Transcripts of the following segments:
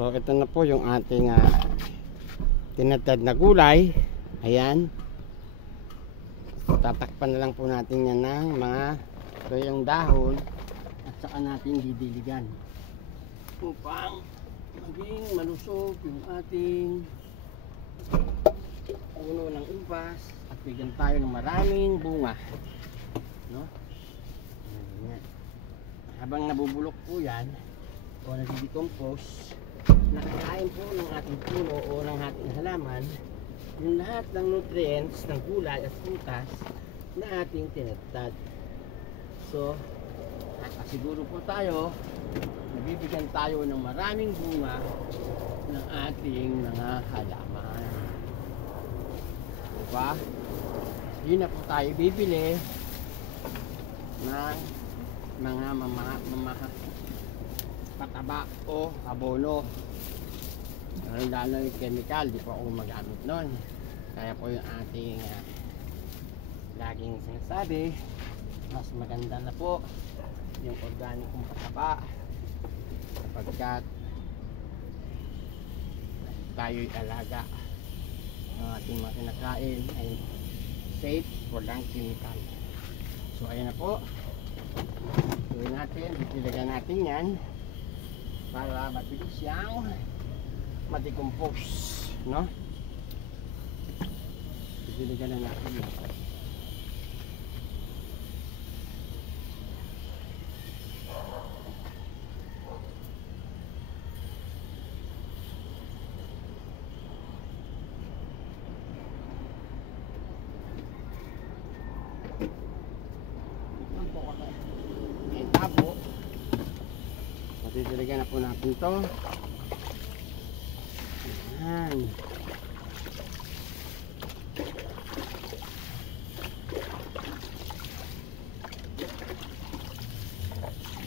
So ito na po yung ating tinatad na gulay. Ayan. So, tatakpan na lang po natin yan ng mga yung dahon at saka natin didiligan upang maging malusog yung ating puno ng ubas at bigyan tayo ng maraming bunga, no? Ayan. Habang nabubulok po yan o nagdi-decompose, nakakain po ng ating puno o ng ating halaman yung lahat ng nutrients ng gulay at prutas na ating tinatad. So siguro po tayo nabibigyan tayo ng maraming bunga ng ating mga halaman, diba? Hindi na po tayo bibili ng mga pataba o abono, lalo yung chemical. Di po ako magamit nun. Kaya po yung ating laging sinasabi, mas maganda na po yung organikong pataba sapagkat tayo'y alaga. Ang ating mga kinakain ay safe, walang chemical. So ayan na po, gawin natin, titilagan natin yan para mabilis siyang ma-decompose, no? Titilagan na natin yan. Matitiligan na po natin to. Ayan.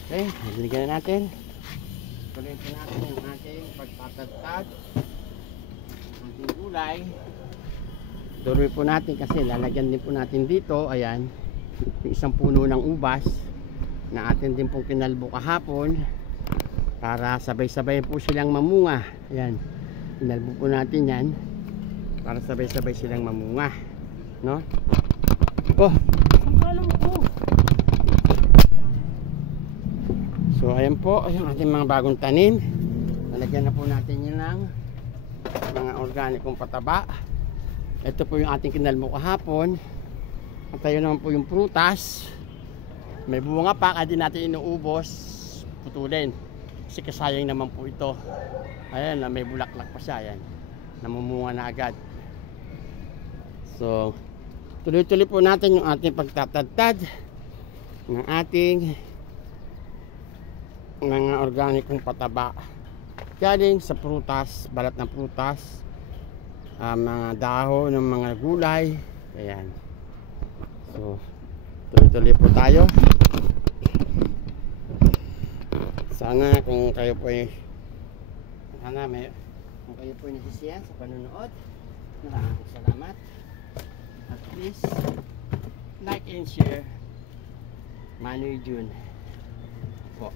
Okay, matitiligan na natin. Tuloy po natin yung ating pagtatagtag ng ating gulay. Tuloy po natin kasi lalagyan din po natin dito, ayan, yung isang puno ng ubas na atin din pong kinalbo kahapon para sabay-sabay po silang mamunga. Ayan, kinalbo po natin yan para sabay-sabay silang mamunga, no? Oh, ang kalam ko. So ayan po yung ating mga bagong tanim. Nalagyan na po natin yun ng mga organikong pataba. Ito po yung ating kinalbo kahapon. At tayo naman po yung prutas. May bunga pa, kaya di natin inuubos, putulin. Kasi kasayang naman po ito. Ayan, may bulaklak pa siya. Ayan, namumunga na agad. So, tuloy-tuloy po natin yung ating pagtatadtad ng ating mga organikong pataba. Galing sa prutas, balat ng prutas, mga dahon ng mga gulay. Ayan. So, tuloy-tuloy po tayo. Sana kung kayo po ay kung kayo po ay nasisiyan sa panunood, maraming salamat. At please like and share Manoy June po.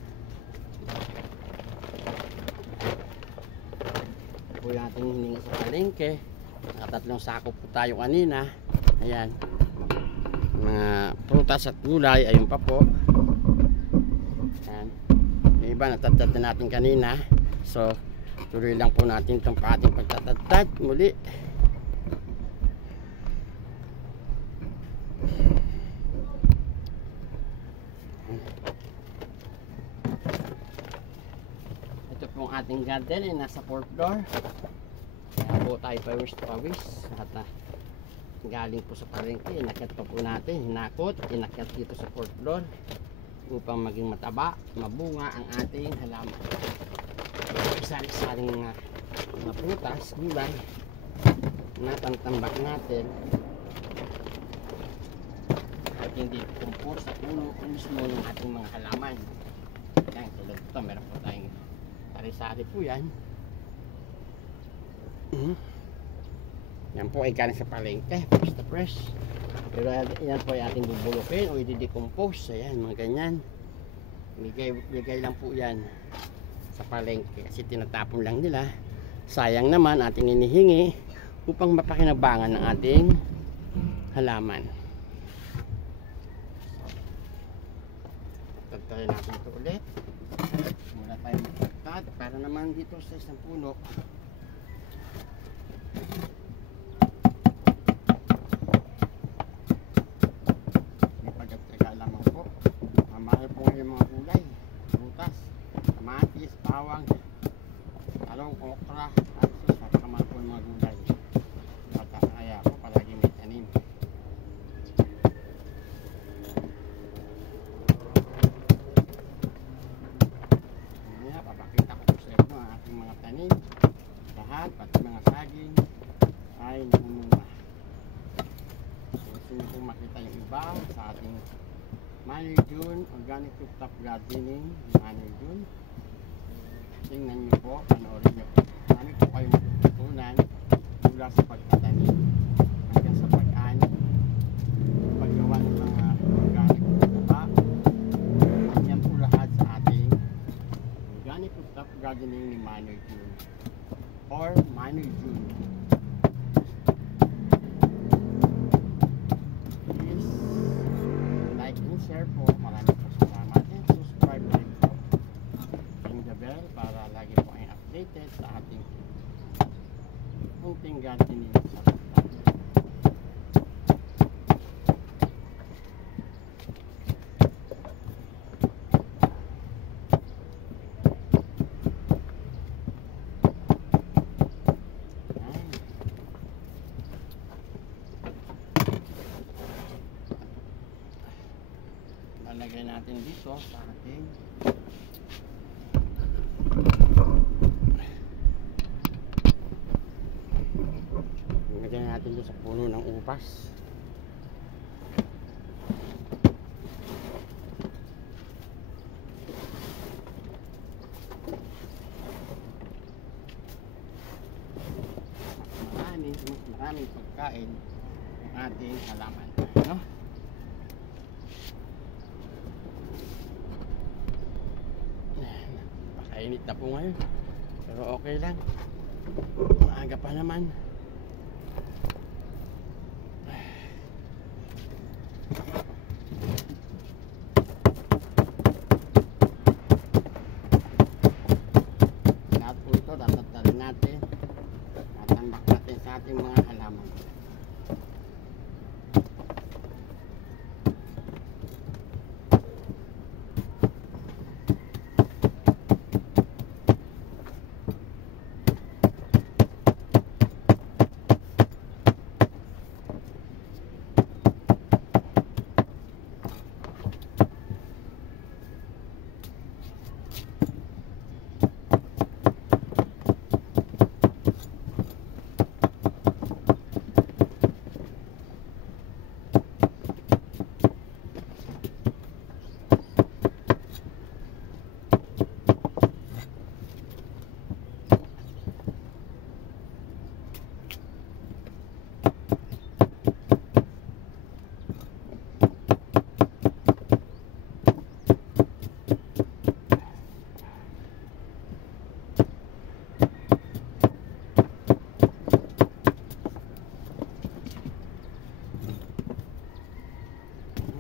Ito po yung ating hininga sa palengke. Nakatatlong sako po tayo kanina. Ayan, mga prutas at gulay, ayun pa po. Ayan. Yung iba natatad na natin kanina. So tuloy lang po natin itong ating pagtatad muli. Ito pong ating garden ay nasa 4th floor. Kaya po tayo pawis at galing po sa palengke, inakyat pa po natin, hinakot, inakyat dito sa 4th floor upang maging mataba, mabunga ang ating halaman. Sari-saring mga prutas, gulay na tantambak natin at hindi kumpos sa puno mismo ng ating mga halaman. Yan, tulad ito, meron po tayong sari-sari po yan. Yan po ay galing sa palengke, fresh. Pero yan po ay ating bubulukin o i-decompose. Ayan, mga ganyan. Ligay lang po yan sa palengke kasi tinatapon lang nila. Sayang naman ating inihingi upang mapakinabangan ng ating halaman. Tagtayin natin ito ulit. Mula tayo magtagtad para naman dito sa isang puno may pagkatsaga lamang po. Mamahal po ngayon mga gulay, prutas, kamatis, bawang, talong, okra, at napakamahal po yung mga gulay. Kaya po palagi may tanim. Mamaya papakita ko po sa inyo ang ating mga tanim. Lahat, pati mga saging ay namumunga. Gusto nyo pong makita yung iba sa ating Manoy June Organic Rooftop Gardening. Manoy June, tingnan nyo po, panoorin nyo po. Marami po kayo matututunan mula sa pagtatanim hanggang sa pag-ani, paggawa ng mga organic rooftop. Yan po lahat sa ating Organic Rooftop Gardening ni Manoy June or Manoy June. Please like and share po. Maraming po salamat and subscribe like po. Ring the bell para lagi po ay updated sa ating munting gardening sa rooftop. Lalagay natin dito sa ating lalagay natin dito sa puno ng upas. Maraming pagkain ng ating halaman, no? Init na po ngayon, pero okay lang, maaga pa naman. Lahat po ito tatatarin natin, tatambak natin sa ating mga halaman.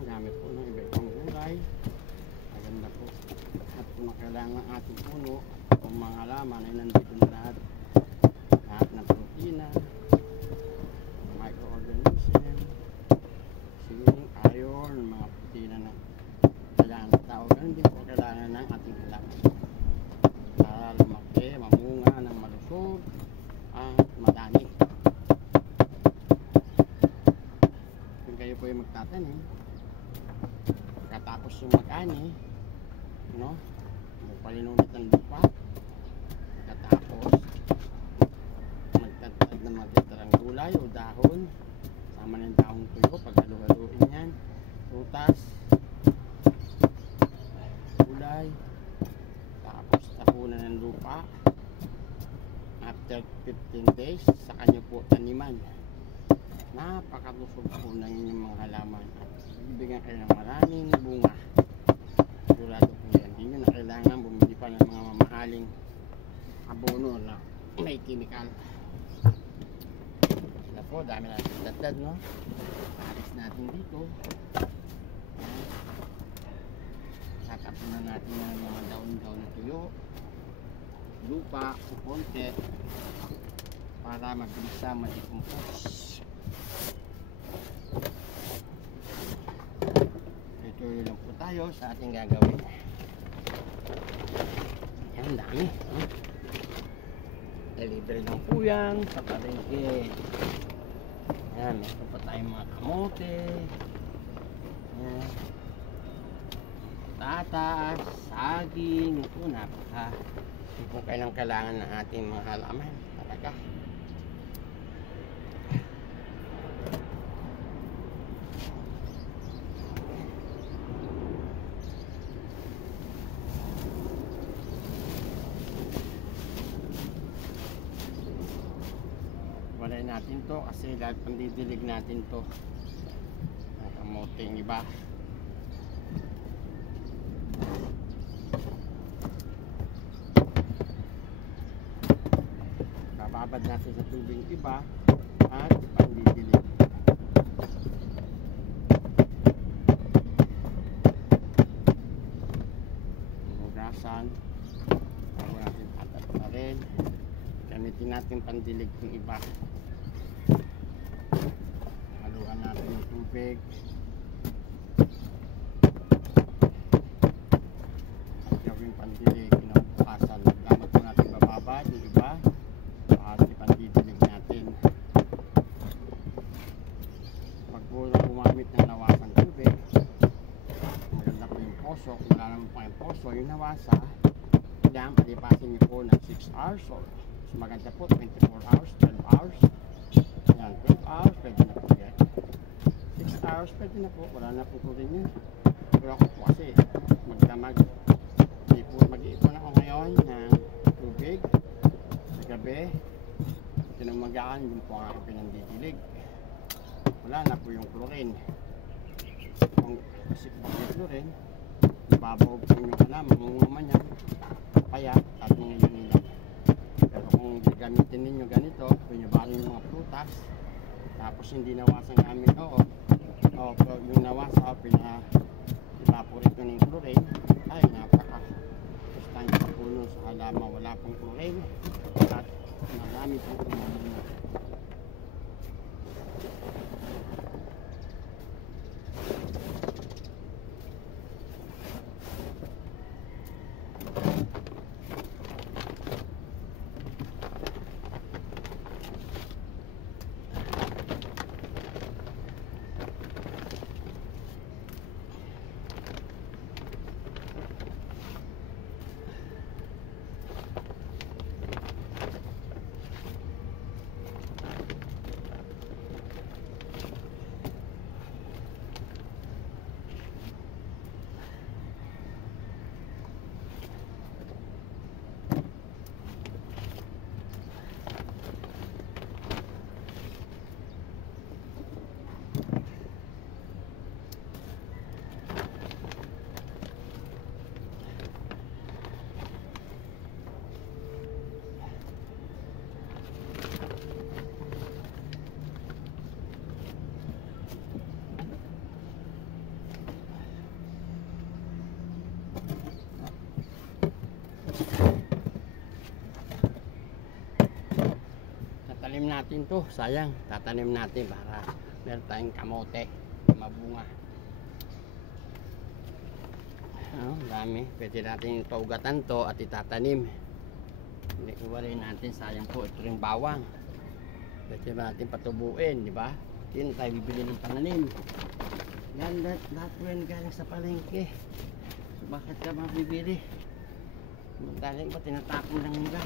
Dami po ng iba-ibang gulay. Maganda po. At kung kailangan ng ating puno, kung mga halaman ay nandito na lahat. Lahat ng protina, microorganism, zinc, iron, mga protina na kailangan ng tao. Ganun din po kailangan ng ating halaman para lumaki, mamunga ng malusog at madami. Kung kayo po ay magtatanim, pagkatapos yung mag-ani, no, palinunit ng lupa, pagkatapos magtatag ng magtatarang gulay o dahon, sama ng dahon tuyo, paghalu-haluin yan, prutas, gulay, tapos tapunan ng lupa. After 15 days, sa kanyo po taniman. Napakalusog po ng inyong mga halaman at bibigyan kayo ng maraming bunga. Sigurado po yan. Hindi nyo na kailangan bumili pa ng mga mamahaling abono na may chemical. Sila po, dami natin dadad, no? Alis natin dito. Tatapon na natin yung mga daon-daon na tuyo, lupa, o konti para mabilis sa ma-decompose. Ito lang po tayo sa ating gagawin. Yan, dami. Delivery lang po yan sa palengke. Yan, meron pa tayong mga kamote. Yan. Tatas, saging. Ito, napaka. Hindi po kailangan ng ating mga halaman. Talaga. Walay natin to kasi lahat pandidilig natin to. Ang kamote yung iba. Bababad natin sa tubig iba at pandidilig. Hugasan. Bago natin tatatarin. Gamitin natin pandilig yung iba. Haluan natin yung tubig. At gawing pandilig. Inabukasan. Gamit po natin bababa yung iba. At ipandidilig natin. Pag po gumamit ng nawasang tubig, maganda po yung poso. Kung wala naman po yung poso, yung nawasa, yan, palipasin nyo po ng 6 hours or so maganda po, 24 hours, 12 hours. Yan, 12 hours, pwede na po yan. 6 hours, pwede na po. Wala na po po rin yun. Pero ako po kasi, mag-iipon ako ngayon ng tubig sa gabi. Tinamagaan, yun po ang aking pinandidilig. Wala na po yung chlorine. Kasi po yung chlorine, nababaw po yung alam, mangunguman yan. Kaya, at ngayon nila. Pero kung gagamitin ninyo ganito, pinabali yung mga prutas, tapos hindi nawasan gamit, yung nawasa, pina-evaporate nyo ng chlorine, ay napaka-sustansya po nun sa halaman, wala pong chlorine, at marami pong umamin. Tatanim natin to, sayang, tatanim natin para meron tayong kamote mabunga. Dami, pwede natin paugatan to at itatanim. Hindi iwalay natin, sayang po. Ito rin bawang, pwede natin patubuin, di ba? Hindi tayo bibili ng pananim. Yan, lahat po yan galing sa palengke. So bakit ka mabibili? Madaling ba tinatapon lang nila?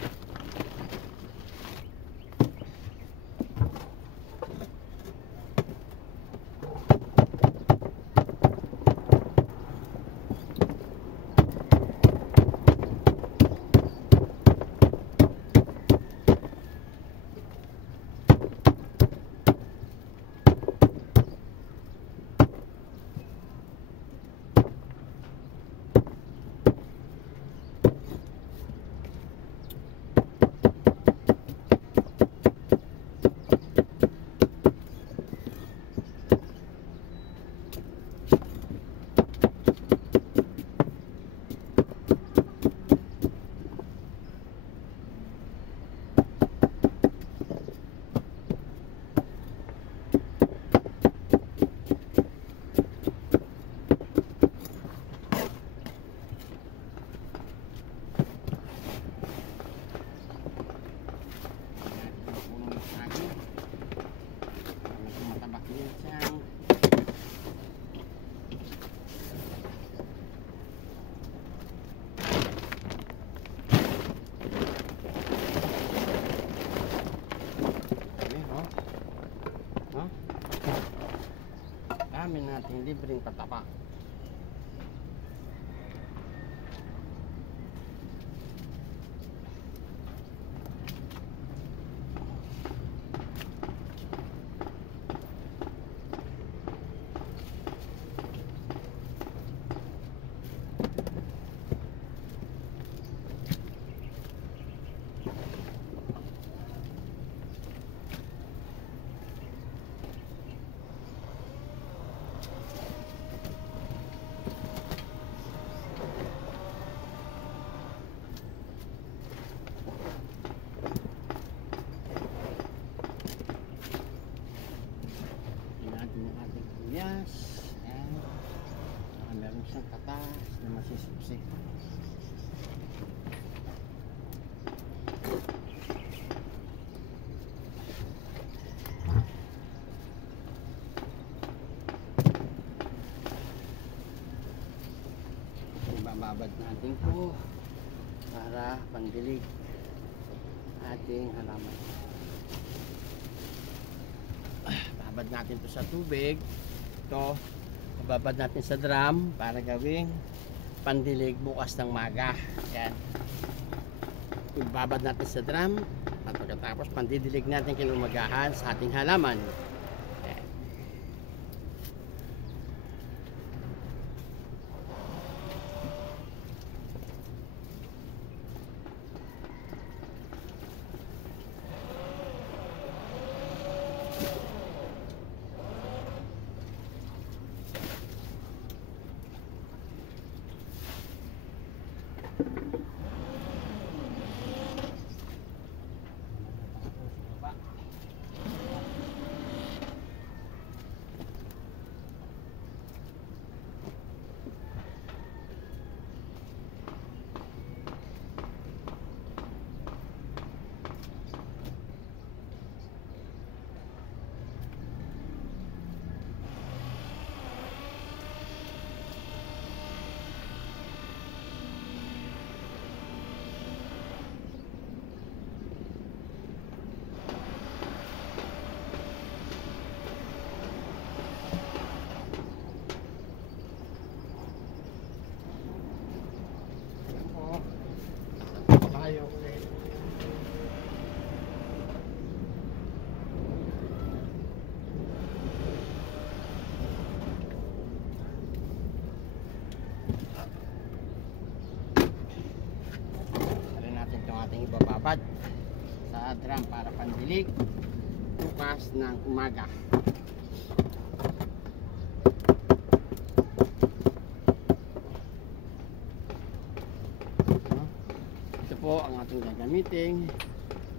ating libreng pataba. Yes, and meron siyang katas na masisuksik. Ibababad natin po para pandilig ating halaman. Babad natin to sa tubig. Ito, babad natin sa drum para gawing pandilig bukas ng maga. Yan. Ibabad natin sa drum at pagkatapos pandidilig natin kinumagahan sa ating halaman. Yan. Tayo ulit. Arin natin itong ating ibababad sa drum para pandilig bukas ng umaga. Po ang ating gagamitin,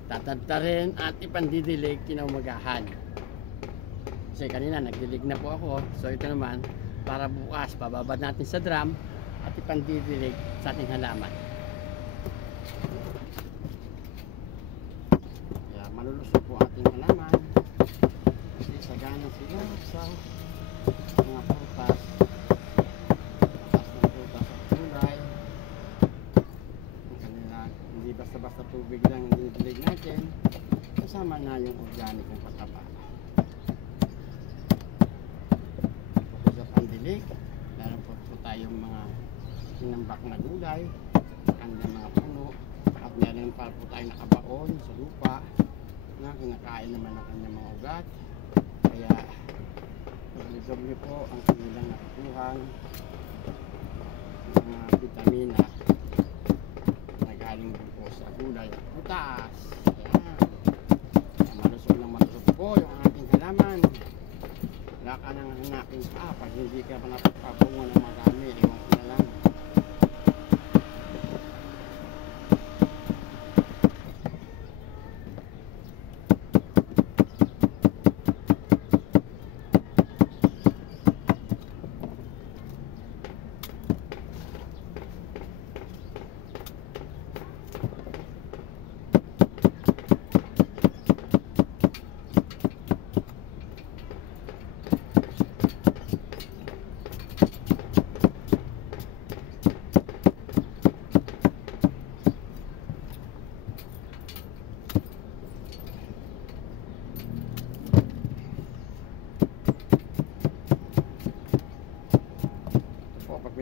tatadtarin at ipandidilig kinaumagahan. Kasi kanina nagdilig na po ako, so ito naman para bukas bababad natin sa drum at ipandidilig sa ating halaman. Kaya malulusog po ating halaman kasi sagana sila sa mga prutas. Basta-basta tubig lang ang dinidilig natin, kasama na yung organic ng pataba. Tapos sa pandilig, meron po tayong mga sinambak na gulay, kanyang mga puno, at meron pa po tayo nakabaon sa lupa na kinakain naman ng kanyang mga ugat. Kaya doble po ang kanilang nakukuhang mga vitamina galing po sa gulay at putas. Ayan. Malusog na malusog po yung ating halaman. Wala ka nang hanapin pa pag hindi ka pa napagpapungo ng marami. Ewan ko na lang.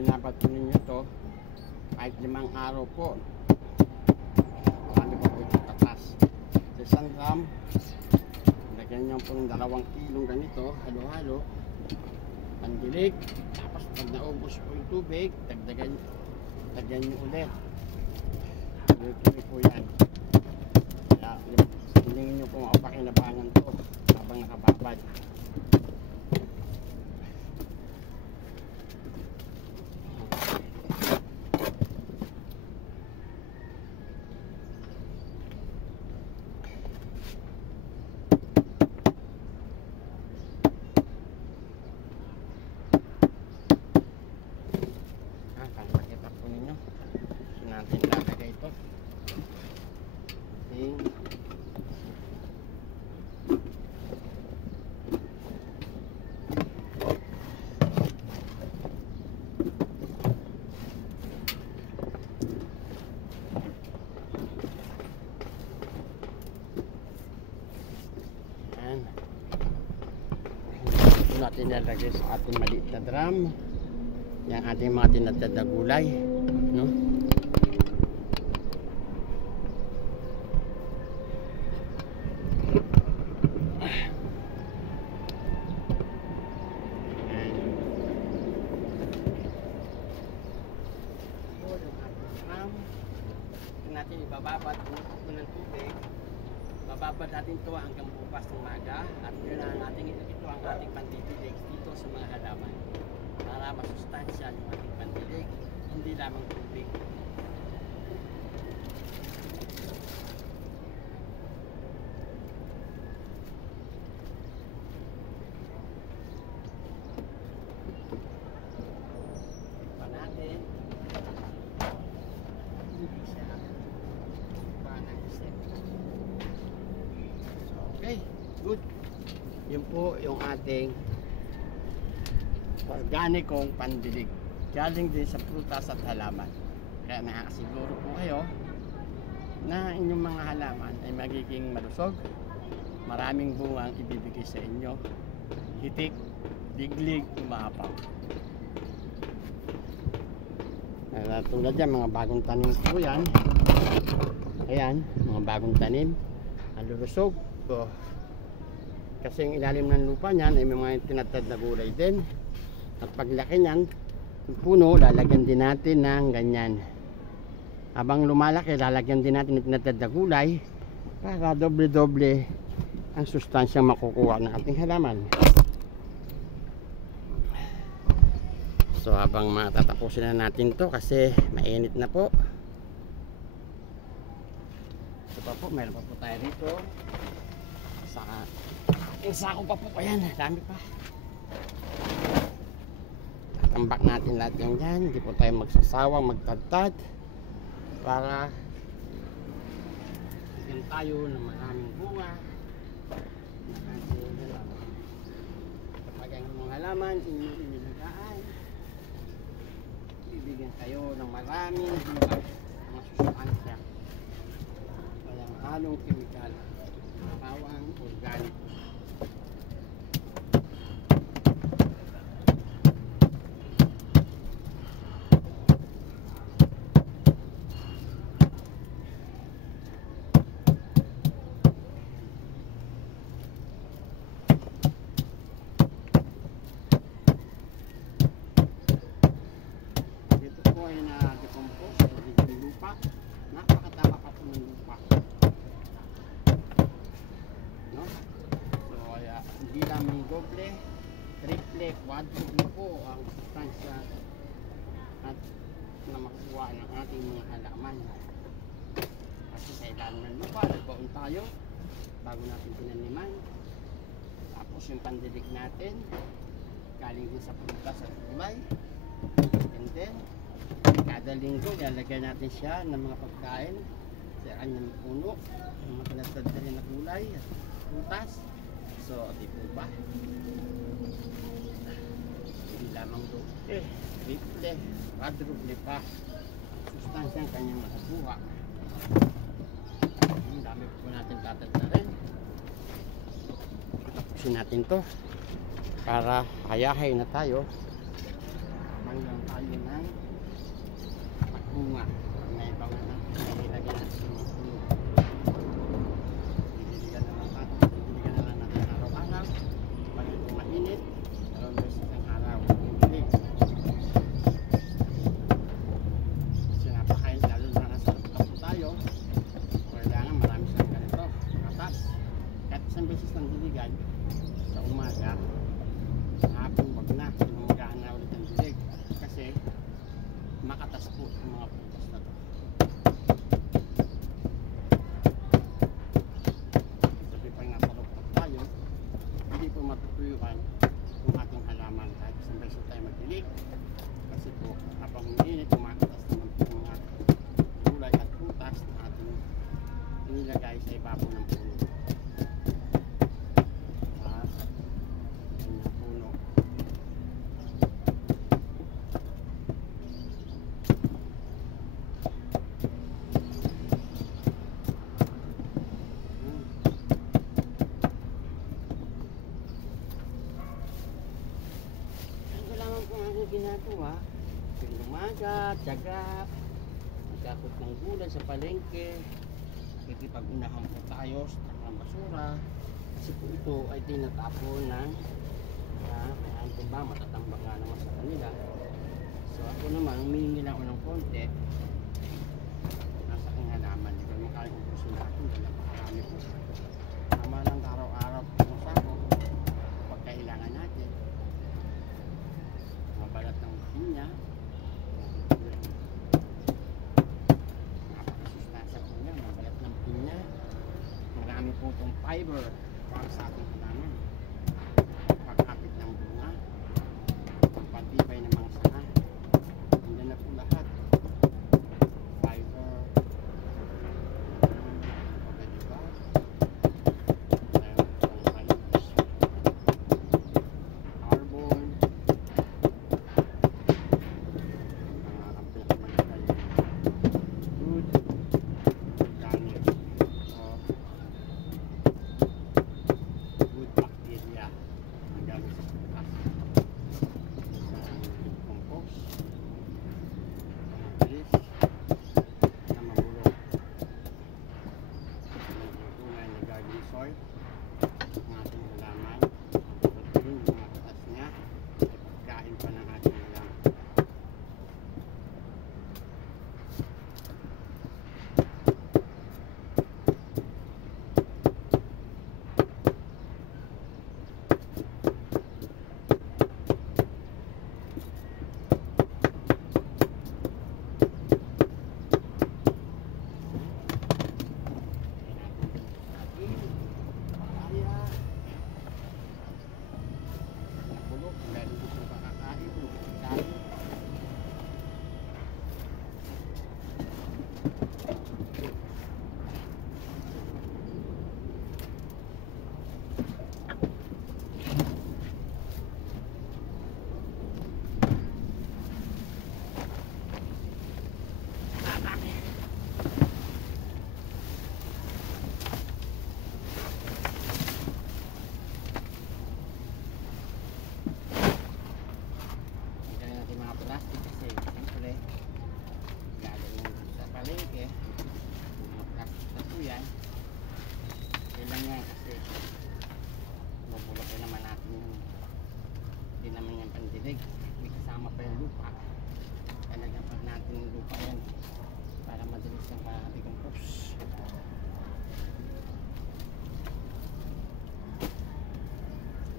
binabato ninyo to, kahit 5 araw po, marami po po itong katas. Sa isang gram, lagyan nyo po ng 2 kilong ganito, halo-halo, pandilig. Tapos pag naubos po yung tubig, dagdagan nyo ulit. Tuloy-tuloy po yan. Kaya hindi nyo po mapakinabangan to habang nakababad. Natin lalagay ito. Okay. Yan. Ito natin lalagay sa ating maliit na drum. Yung ating mga tinatad na gulay, no? Natin ibababad ng tubig. Bababad natin ito hanggang bukas ng umaga at yun ang ating ito ang ating pandidilig dito sa mga halaman para masustansya yung ating pandidig, hindi lamang tubig. Pa natin. Okay, good. Yun po yung ating organikong pandilig. Galing din sa prutas at halaman. Kaya nakakasiguro po kayo na inyong mga halaman ay magiging malusog. Maraming bungang ibibigay sa inyo. Hitik, diglig, umaapaw. Tulad yan, mga bagong tanim po yan. Ayan, mga bagong tanim. Ang lulusog. So, kasi yung ilalim ng lupa niyan ay may mga tinatad na gulay din. At paglaki niyan, yung puno, lalagyan din natin ng ganyan. Habang lumalaki, lalagyan din natin ng tinatad na gulay para doble-doble ang sustansyang makukuha ng ating halaman. So habang matatapusin na natin to kasi mainit na po. Ito pa po, meron pa po tayo dito. Saka, yung sako pa po pa yan, dami pa. Tatambak natin lahat yan dyan, hindi po tayo magsasawang magtadtad para bigyan tayo ng maraming bunga. Kapag ang mga halaman inyong inilagaan, bibigyan kayo ng maraming bunga, mga sustansya. Walang halong kemikal. Bawang organic. Ito po ay na-decompose sa lupa. Napakataba pa po ng lupa. No? So, hindi lamang doble, triple, quadruple po ang sustansya at na makukuha ng ating mga halaman. Kasi sa ilalim ng lupa, nagbaon tayo bago natin pinaniman. Tapos yung pandilig natin, galing din sa prutas at gulay. And then, kada linggo, lalagyan natin siya ng mga pagkain sa kanyang puno, ng mga pinatad na rin na gulay at prutas. So, di po ba? Hindi lamang doble, triple, quadruple pa sustansyang kanyang nakakuha. Ang dami po natin tatad na rin. Tapusin natin to para hayahay na tayo hanggang tayo na agad sa umaga, hapon wag na, tumagaan na ulit ang dilig kasi makatas po ang mga prutas na to. Sabi pa nga paluktak tayo, hindi po matutuyuan yung ating halaman kahit isang beses tayo magdilig kasi po habang umiinit tumatatas naman po mga gulay at prutas na ating inilagay sa ibabaw ng puno. Kanyang puno. Ang lamang kung ano ginagawa, pinumaga, tiyaga, magkakot ng gulay sa palengke, nakikipag-unahan po tayo sa ng basura kasi po ito ay tinatapon ng kaya ito ba matatambak nga naman sa kanila. So ako naman humihingi lang ako ng konti nasa aking halaman, di ba makaling ubusin natin dahil napakarami po tama lang araw-araw kung sako pag kailangan natin mabalat ng pinya, napakasustansya po niya, mabalat ng pinya, marami po itong fiber para sa ating halaman, pagkapit ng bunga, pagpatibay ng mga sanga, hindi na po lahat fiber, pagkadiba, mayroon pong halos carbon, ang pinakamalagay good organic o good bacteria ang gamit sa prutas, isang compost mabilis na mabulok tunay na garden soil ang ating halaman, pagpapatuloy yung mga katas niya ay pagkain pa ng ating halaman. May kasama pa yung lupa, talagang pag natin yung lupa yan para madalis yung decompose.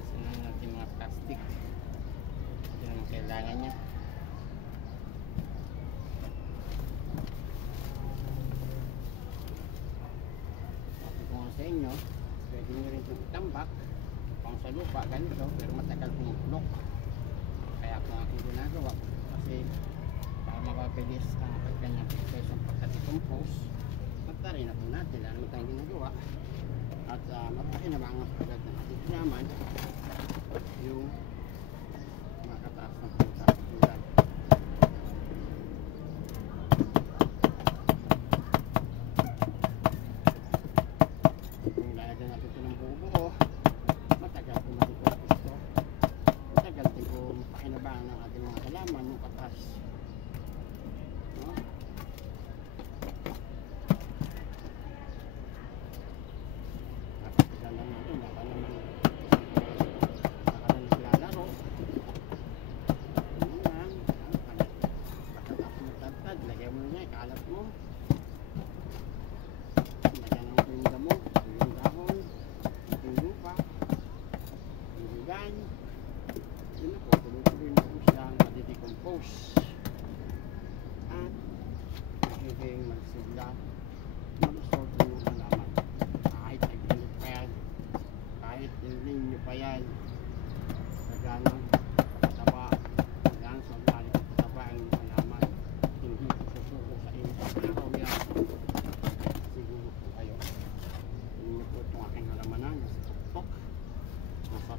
Kasi natin mga plastic hindi naman kailangan niya. At kung sa inyo pwede nyo rin itong itambak kung sa lupa ganito pero matagal pumulok. Kaya kung aking ginagawa kasi para mapabilis ang kanyang proseso ng pagka-decompose, magtarin na po natin ano tayong ginagawa at mapakinabangan agad ng ating halaman yung makataas ng punta tulad kung lalagyan natin ito ng buo-buo, matagal po ma-decompose ito, matagal din po mapakinabangan ng ating mga halaman yung katas, no? Napakaganda natin, nakalang naglalaro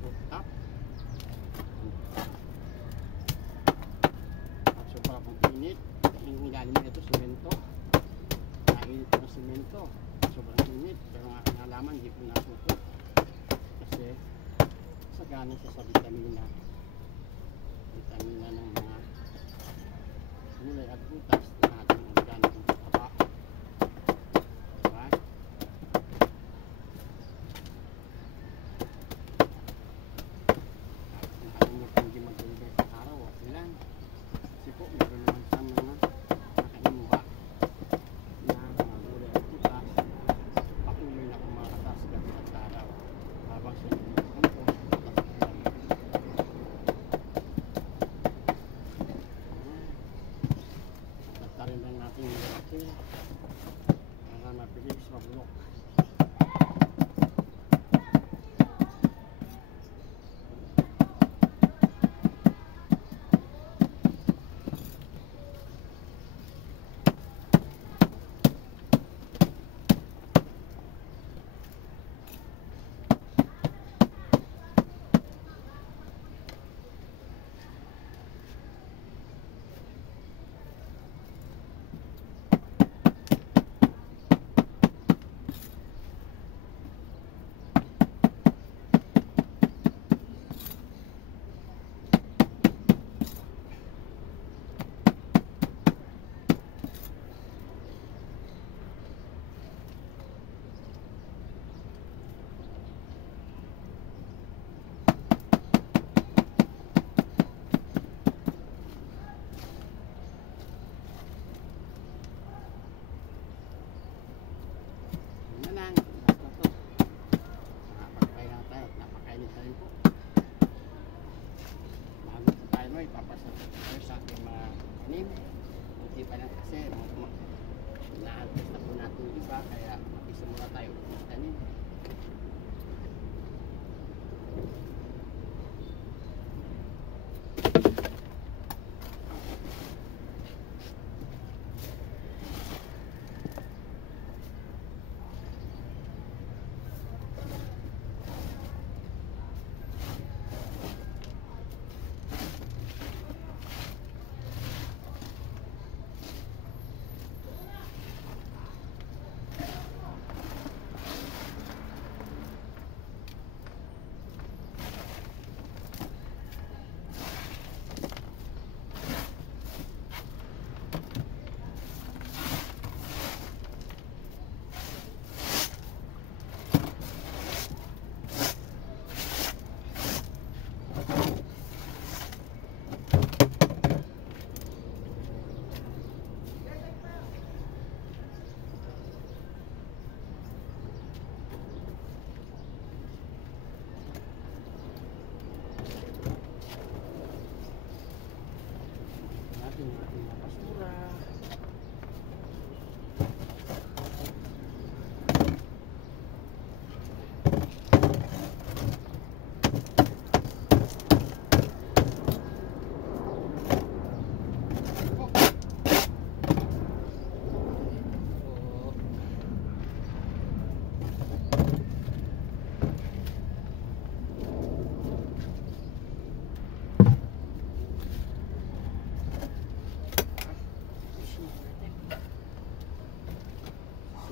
rooftop. At sobrang init. Yung ilalim nito semento. Nainit ng semento. Sobrang init. Pero ang halaman hindi po natuto. Kasi sagana siya sa vitamina. Vitamina ng mga gulay at butas na ating organic taba. Diba? At kung ayaw mo pang di mag-ulay sa araw, okay lang. Kasi po, meron naman sa mga nakaimba na mga gulay at butas. Patuloy na kumakatas gabi at araw. Habang siya nagmumukong rin lang natin yung lalaki para mabilis mabulok. Ipapasok tayo sa ating mga tanim. Hindi pa lang kasi na-adjust na po natin iba, kaya mag-isa muna tayo tanim. Ating mga basura.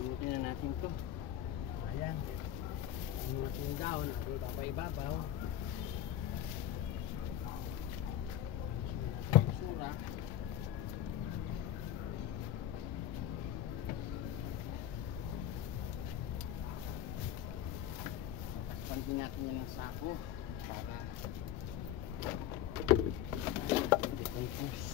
Sunutin na natin to. Ayan. Ang ating daon, ating papaibabaw. Basura. Takpan din natin yan ng sako para decompose.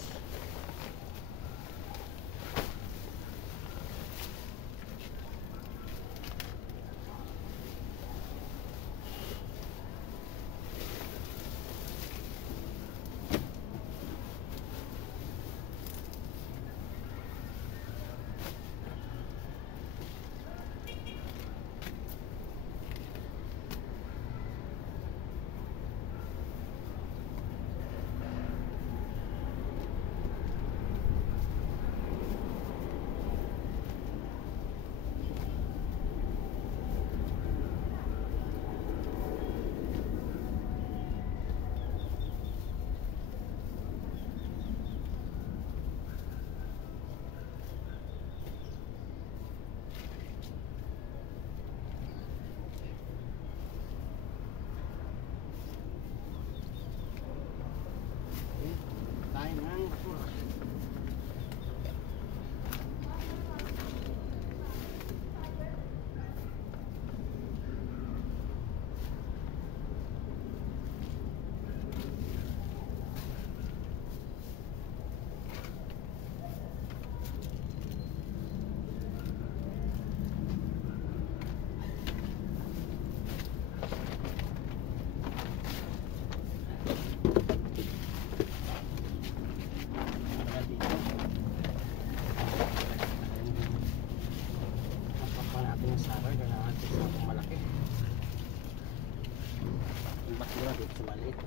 basura dito sa maliit.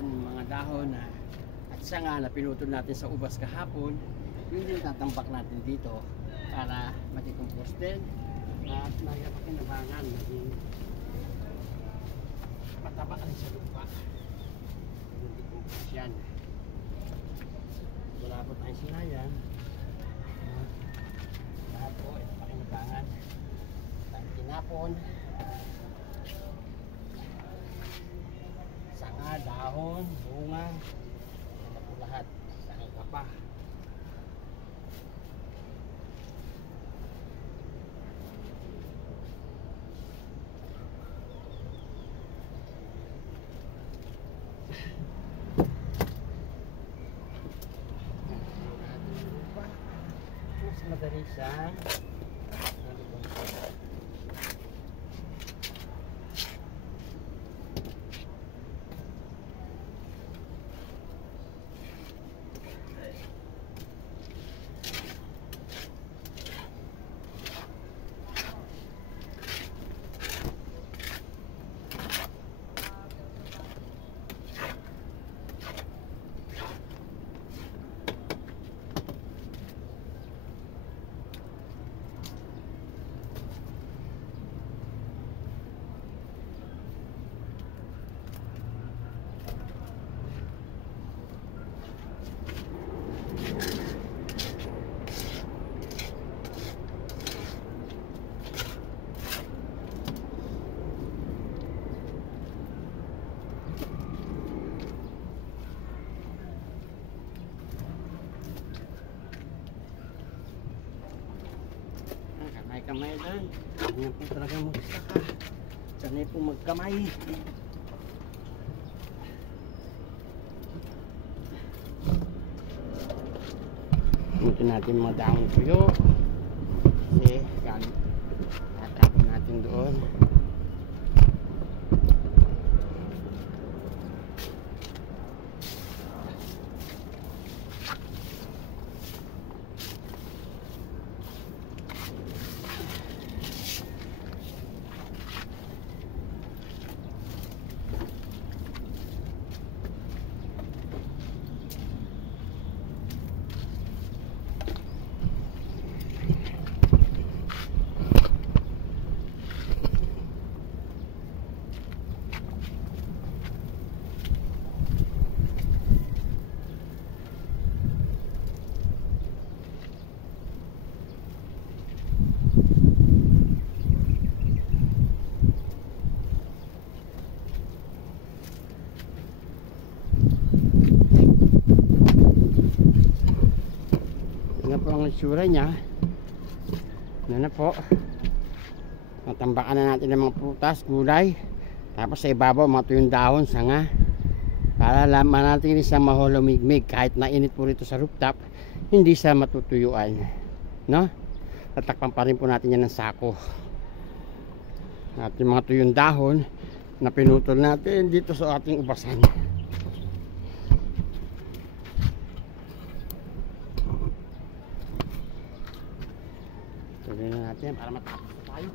Mga dahon na at sanga na pinutol natin sa ubas kahapon, yun din tatambak natin dito para maticompose din at magpakinabangan maging mataba rin sa lupa. Yung decompose yan. Wala po tayong sinayan. Lahat po ay pakinabangan. Tayong tinapon. Sanga, dahon, bunga, ano po lahat, sanga ka pa. Mas madali siyang kamay lang. Ganyan po talaga magsaka. Sanay po magkamay. Ito natin mga dahon tuyo. Kasi tatapon natin doon. Ang itsura niya na po, natambakan na natin ng mga prutas, gulay, tapos sa ibabaw mga tuyong dahon, sanga, para laman natin rin sa mahulumigmig. Kahit nainit po rito sa rooftop, hindi siya matutuyuan, no? Tatakpan pa rin po natin yan ng sako at yung mga tuyong dahon na pinutol natin dito sa ating ubasan. Tuloy na natin para matapos na tayo.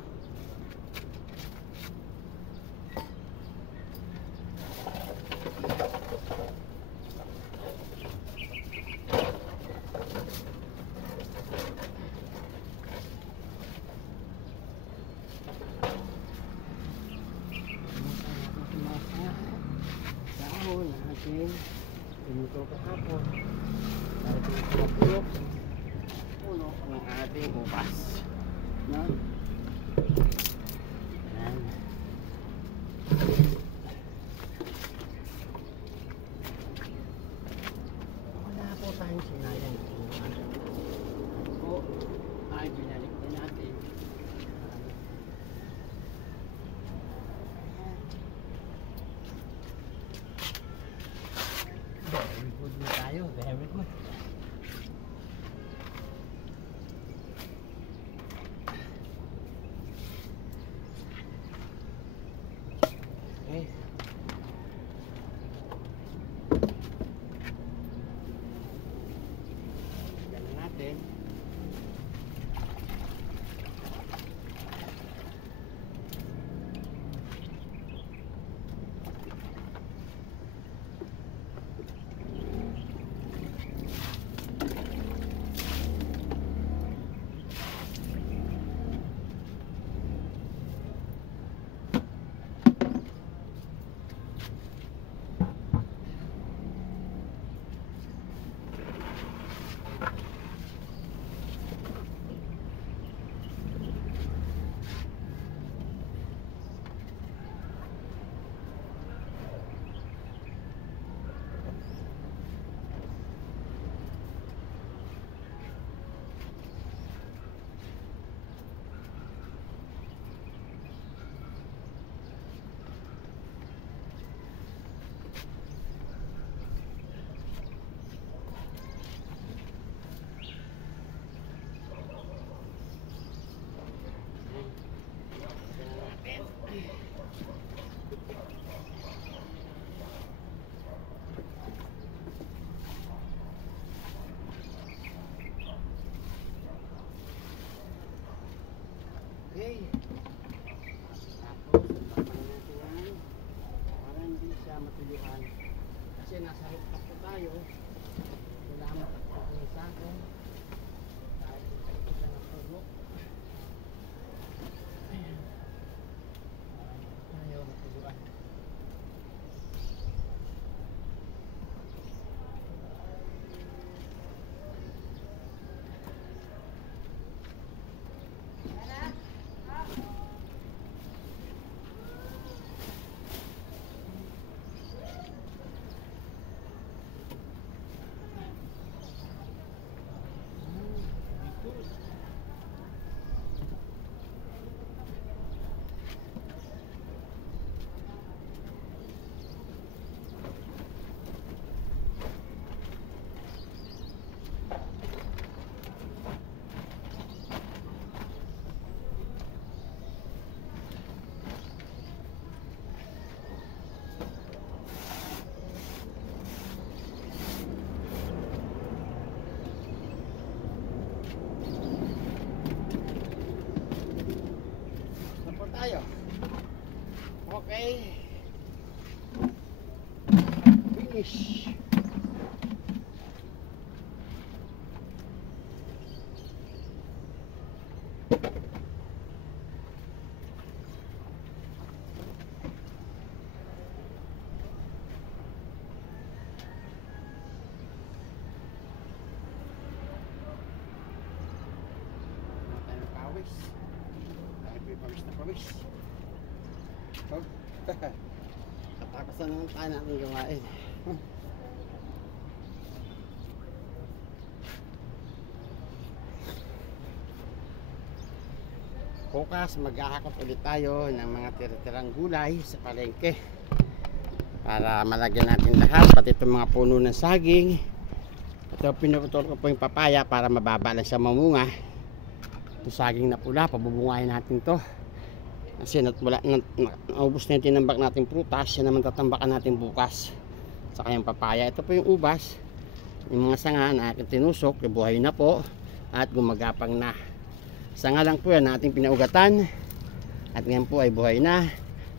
Dahon natin pinutol kahapon para pinutulog puno ng ating ubas, no? Ayan. Wala po tayong sinayang ito. Po, ay binalik na natin. Very good na tayo, very good. Okay. Ganun natin. Okay. Tapos, tapang natin yan para hindi siya matuyuan. Kasi nasa rooftop po tayo. Kailangan matakot yung sako. Dahil ito siya ng puno. Ayan. Tayo matuyuan. Tayo. Okay. Finish. Pawis. Pawis na pawis. Oh. Katakusan naman tayo natin gawain. Bukas maghahakot ulit tayo ng mga tira-tirang gulay sa palengke para malagyan natin lahat, pati itong mga puno ng saging. Ito pinutol ko po yung papaya para mababa lang sa mamunga. Yung saging na pula, pabubungayin natin to kasi naubos na yung tinambak natin prutas, yan naman tatambakan natin bukas. Saka yung papaya, ito po yung ubas, yung mga sanga na aking tinusok, buhay na po at gumagapang na. Sanga lang po yan na ating pinaugatan at ngayon po ay buhay na.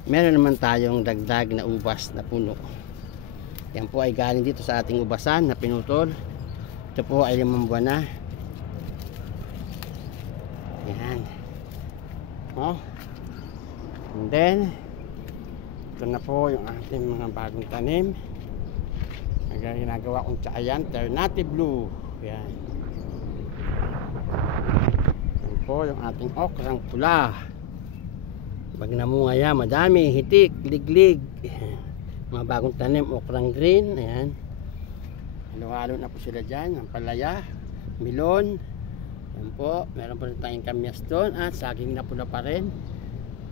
Meron naman tayong dagdag na ubas na puno, yan po ay galing dito sa ating ubasan na pinutol. Ito po ay 5 buwan na. Yan. Oh. And then, ito na po yung ating mga bagong tanim. Ginagawa kong tsayan, Ternate Blue. Yan. Yan po yung ating okrang pula. Pag namunga yan, madami, hitik, liglig. Mga bagong tanim, okrang green. Ayan. Halo-halo na po sila dyan. Ang palaya, milon. Yan po. Meron pa rin tayong kamyas doon. At saging na pula pa rin.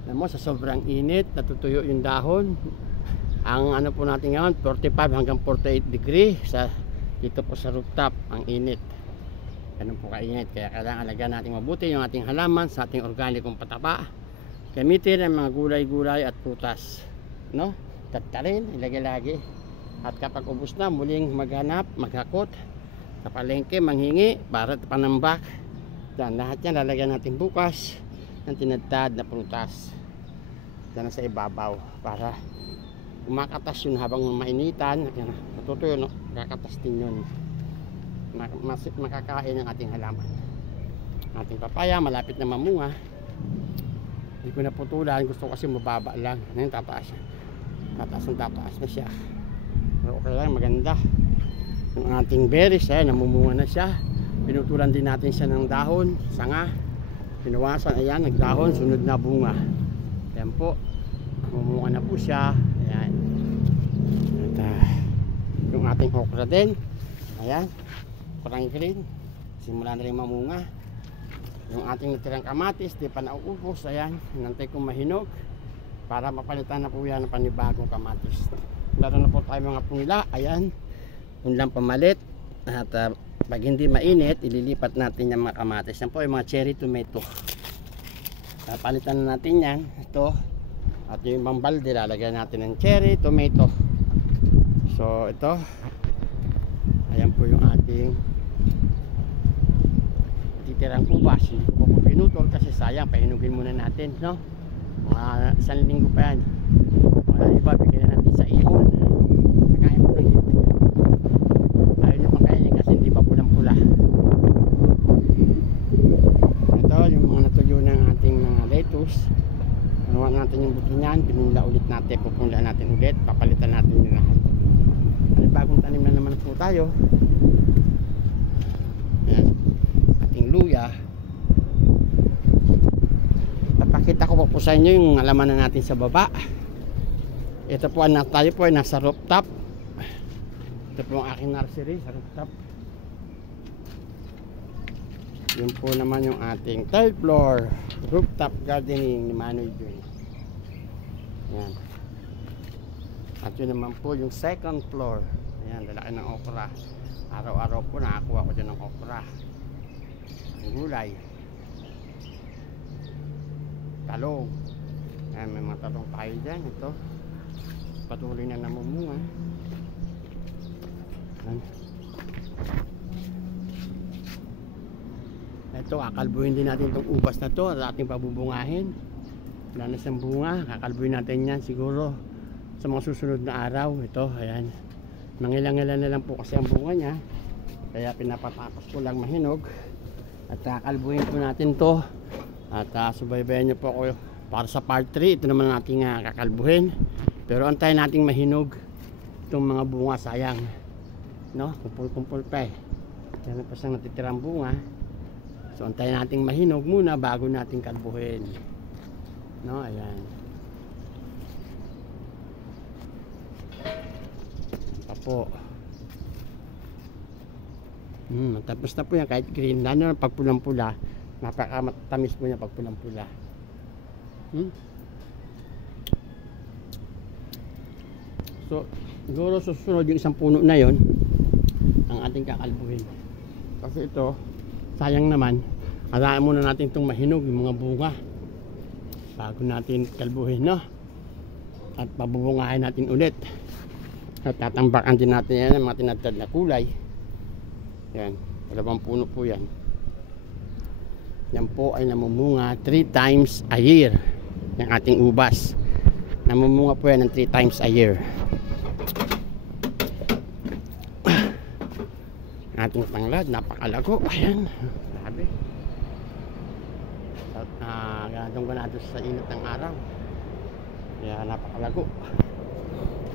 Alam mo, sa sobrang init, natutuyo yung dahon. Ang ano po natin ngayon, 45 hanggang 48 degree. Dito po sa rooftop, ang init. Ganun po kainit. Kaya kailangan alagaan natin mabuti yung ating halaman sa ating organikong pataba. Gamitin ang mga gulay-gulay at prutas. No? Tatarin, ilagay lagi. At kapag ubos na, muling maghanap, maghakot sa palengke, manghingi para panambak. Dan, lahat yan lalagyan natin bukas ng tinadtad na prutas. Diyan sa ibabaw para kumakatas yun habang mainitan. Natutuyo, no? Kakatas din yun. Makakain ng ating halaman. Ating papaya, malapit na mamunga. Hindi ko naputulan, gusto kasi mababa lang. Ngayon tataas siya. Tataas na siya. Pero okay lang, maganda. Yung ating berries, namumunga na siya. Pinutulan din natin siya ng dahon, sanga. Pinuwasan, ayan, nagdahon, sunod na bunga. Ayan po. Namumunga na po siya. Ayan. At yung ating okra din. Ayan. Parang green. Simula na rin mamunga. Yung ating natirang kamatis, di pa nauubos. Ayan. Nantay kong mahinog. Para mapalitan na po yan ng panibagong kamatis. Meron na po tayo mga punla. Ayan. Punlang pamalit. At pag hindi mainit, ililipat natin yung mga kamatis. Yan po yung mga cherry tomato. Palitan na natin yan. Ito. At yung ibang balde, lalagyan natin ng cherry tomato. So ito. Ayan po yung ating titirang ubas. Hindi ko po pinutol kasi sayang. Pahinugin muna natin. No? Mga 1 linggo pa yan. Mga iba, bigyan natin sa ibon. Nakain po ng ibon. Ayaw nyo pakainin kasi hindi pa pulang-pula. Ito yung mga natuyo ng ating mga lettuce. Nanuwa natin yung buto niyan. Pinula ulit natin. Pupunla natin ulit. Papalitan natin yung lahat. Bagong tanim na naman po tayo. Ayan. Ating luya. Papakita ko po sa inyo yung halaman na natin sa baba. Ito po tayo po ay nasa rooftop. Ito po ang aking nursery sa rooftop. Yun po naman yung ating third floor rooftop gardening ni Manoy Jun. Ayan. At yun naman po yung second floor. Ayan, lalaki ng okra. Araw-araw po nakakuha ko dyan ng okra. Ang gulay. Talong. Ayan, may mga talong tayo dyan. Ito. Patuloy na namumunga. Ayan. Ito, kakalbuhin din natin itong ubas na to at ating pabubungahin. Wala na siyang bunga. Kakalbuhin natin yan siguro sa mga susunod na araw. Ito, ayan. Mangilang-ilan na lang po kasi ang bunga niya. Kaya pinapatapos ko lang mahinog. At kakalbuhin po natin to. At subaybayan niyo po ako para sa part 3. Ito naman natin kakalbuhin. Pero antayin natin mahinog itong mga bunga, sayang. No? Kumpul-kumpul pa eh. Yan pa siyang natitirang bunga. So antayin natin mahinog muna bago natin kalbuhin. No, ayan. Po. Matapos na po yan kahit green. Lalo na pag pulang-pula, napaka-matamis po niya pag pulang-pula. So siguro susunod yung isang puno na yon ang ating kakalbuhin. Kasi ito sayang naman, alaaan muna natin itong mahinog yung mga bunga bago natin kalbuhin, no? At pabubungahin natin ulit. At tatambakan din natin yan ang mga tinatad na kulay. Yan, 2 puno po yan. Yan po ay namumunga 3 times a year. Yung ating ubas namumunga po yan ng 3 times a year. Ating tanglad, napakalago. Ayan, grabe. Ganadong ganado sa init ng araw. Kaya napakalago.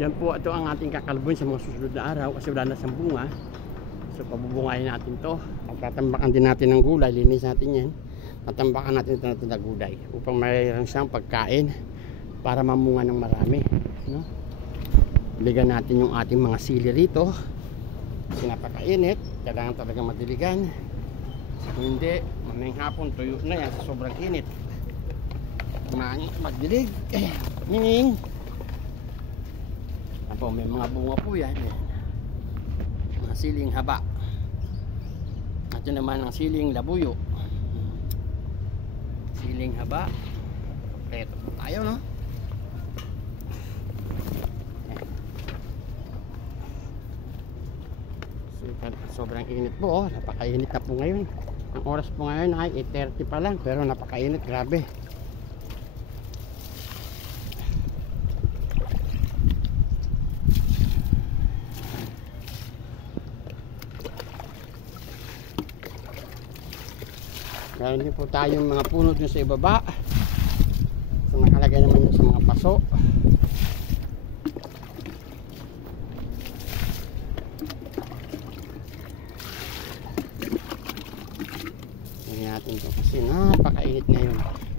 Yan po, ito ang ating kakalbuhin sa mga susunod na araw kasi wala na siyang bunga. So pabubungahin natin to. Pagtatambakan din natin ng gulay, linis natin yan. Tatambakan natin ito na gulay upang mayroon siyang pagkain para mamunga ng marami, no? Bigyan natin yung ating mga sili rito. Kasi napakainit, kailangan talaga madiligan. Kung hindi, mamayang hapon tuyo na yan sa sobrang init. Magdilig. Mining. Apo, may mga bunga po yan. Mga siling haba. At yun naman ang siling labuyo. Siling haba. Kompleto po tayo, no? Sobrang init po, oh. Napakainit na po ngayon. Ang oras po ngayon ay 8:30 pa lang, pero napakainit, grabe. Meron din po tayong mga puno dun sa ibaba. So nakalagay naman yun sa mga paso. Natin to kasi napakainit ngayon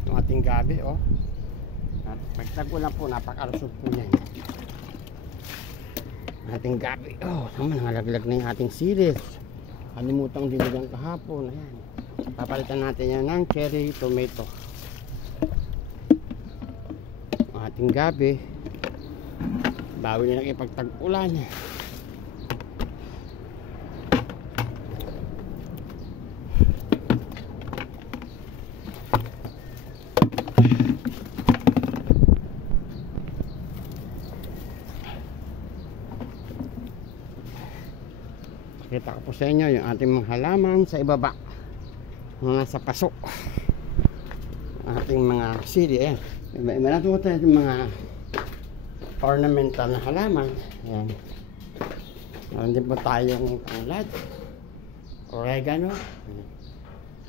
yung ating gabi, oh. At pagtagulan po, napakalusog po yan ating gabi. Oh, naman nangalaglag na yung ating silis. Kalimutang dinigang kahapon. Ayan, papalitan natin yan ng cherry tomato. Ang ating gabi, bawi na lang ipagtag-ulan. Kita ko po sa inyo yung ating mga halaman sa ibaba, mga sa paso, ating mga sili. Ayan, iba-iba na po tayo yung mga ornamental na halaman. Ayan, meron din po tayong tanglad, oregano,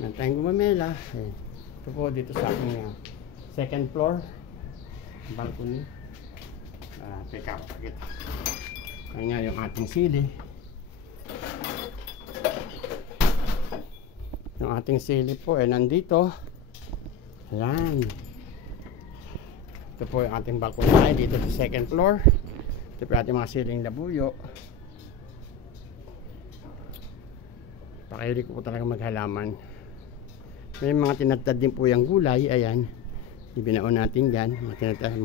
meron tayong gumamela. Ayan, ito po dito sa ating second floor balcony. Teka po, pakita kanya yung ating sili. Yung ating sili po ay nandito. Ayan. Ito po yung ating balcony dito sa second floor. Ito po yung ating mga siling labuyo. Pakaili ko po talaga maghalaman. May mga tinatad din po yung gulay. Ayan. Ibinaon natin yan. Mga tinatad,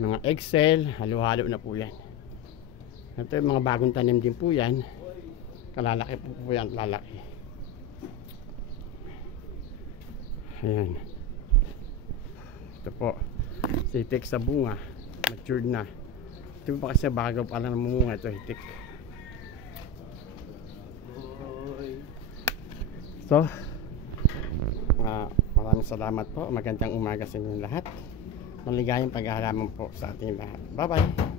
mga excel. Halo-halo na po yan. Ito yung mga bagong tanim din po yan. Kalalaki po yan. Lalaki. Ayan. Ito po, sitik sa bunga, matured na. Ito pa kasi bago pa lang namunga ito, hitik. So, maraming salamat po. Magandang umaga sa inyong lahat. Maligayang pag-aalaman po sa ating lahat. Bye-bye.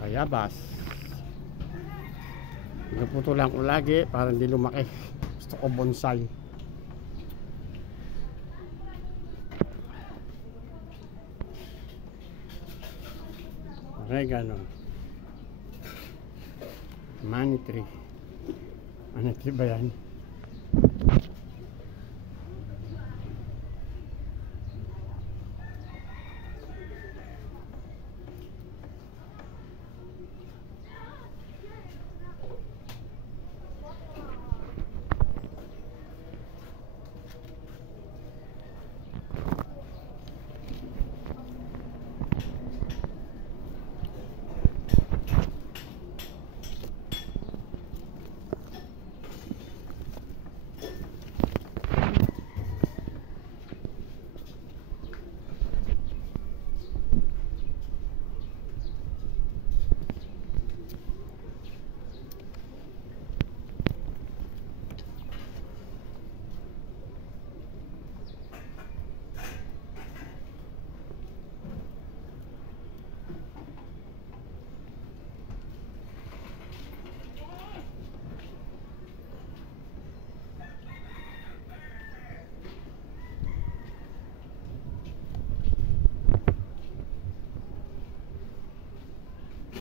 Bayabas. Pinuputulan ko lagi para hindi lumaki. Gusto ko bonsai. Oregano. Money tree. Money tree ba yan?